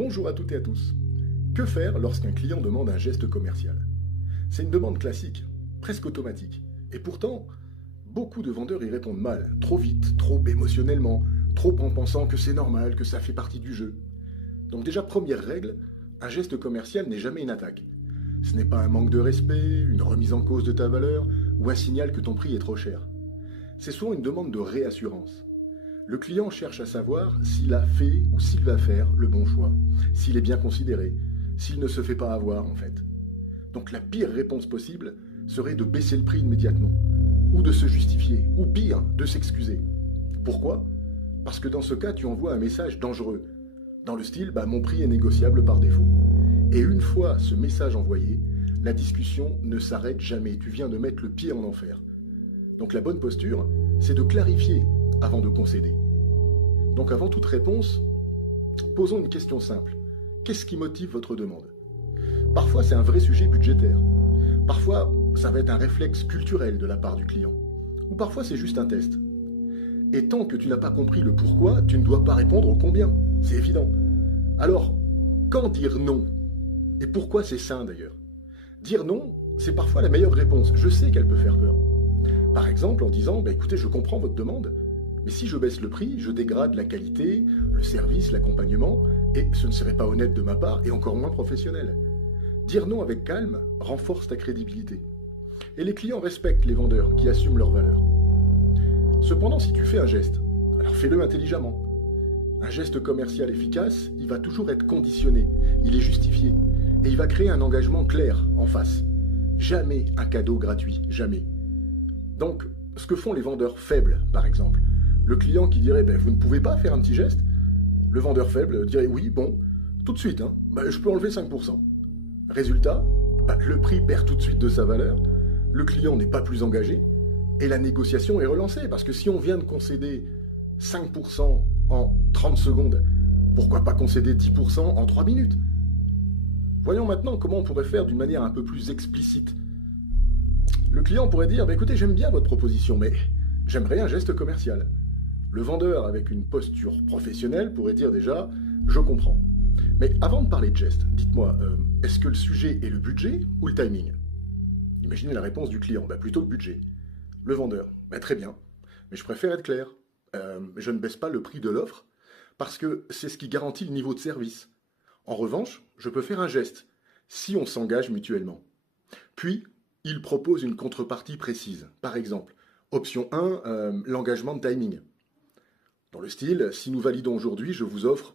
Bonjour à toutes et à tous. Que faire lorsqu'un client demande un geste commercial? C'est une demande classique, presque automatique. Et pourtant, beaucoup de vendeurs y répondent mal, trop vite, trop émotionnellement, trop en pensant que c'est normal, que ça fait partie du jeu. Donc déjà, première règle, un geste commercial n'est jamais une attaque. Ce n'est pas un manque de respect, une remise en cause de ta valeur ou un signal que ton prix est trop cher. C'est souvent une demande de réassurance. Le client cherche à savoir s'il a fait ou s'il va faire le bon choix, s'il est bien considéré, s'il ne se fait pas avoir en fait. Donc la pire réponse possible serait de baisser le prix immédiatement, ou de se justifier, ou pire, de s'excuser. Pourquoi? Parce que dans ce cas, tu envoies un message dangereux, dans le style mon prix est négociable par défaut. Et une fois ce message envoyé, la discussion ne s'arrête jamais, tu viens de mettre le pied en enfer. Donc la bonne posture, c'est de clarifier avant de concéder. Donc avant toute réponse, posons une question simple. Qu'est-ce qui motive votre demande? Parfois c'est un vrai sujet budgétaire. Parfois ça va être un réflexe culturel de la part du client. Ou parfois c'est juste un test. Et tant que tu n'as pas compris le pourquoi, tu ne dois pas répondre au combien. C'est évident. Alors, quand dire non? Et pourquoi c'est sain d'ailleurs? Dire non, c'est parfois la meilleure réponse. Je sais qu'elle peut faire peur. Par exemple en disant écoutez, je comprends votre demande, mais si je baisse le prix, je dégrade la qualité, le service, l'accompagnement, et ce ne serait pas honnête de ma part et encore moins professionnel. Dire non avec calme renforce ta crédibilité. Et les clients respectent les vendeurs qui assument leurs valeurs. Cependant, si tu fais un geste, alors fais-le intelligemment. Un geste commercial efficace, il va toujours être conditionné, il est justifié, et il va créer un engagement clair en face. Jamais un cadeau gratuit, jamais. Donc, ce que font les vendeurs faibles, par exemple, le client qui dirait vous ne pouvez pas faire un petit geste, le vendeur faible dirait oui, bon, tout de suite, je peux enlever 5%. Résultat, le prix perd tout de suite de sa valeur, le client n'est pas plus engagé, et la négociation est relancée, parce que si on vient de concéder 5% en 30 secondes, pourquoi pas concéder 10% en 3 minutes? Voyons maintenant comment on pourrait faire d'une manière un peu plus explicite. Le client pourrait dire écoutez, j'aime bien votre proposition, mais j'aimerais un geste commercial. Le vendeur, avec une posture professionnelle, pourrait dire déjà je comprends. Mais avant de parler de geste, dites-moi, est-ce que le sujet est le budget ou le timing? Imaginez la réponse du client, plutôt le budget. Le vendeur, très bien, mais je préfère être clair. Je ne baisse pas le prix de l'offre parce que c'est ce qui garantit le niveau de service. En revanche, je peux faire un geste si on s'engage mutuellement. Puis, il propose une contrepartie précise. Par exemple, option 1, l'engagement de timing. Dans le style, si nous validons aujourd'hui, je vous offre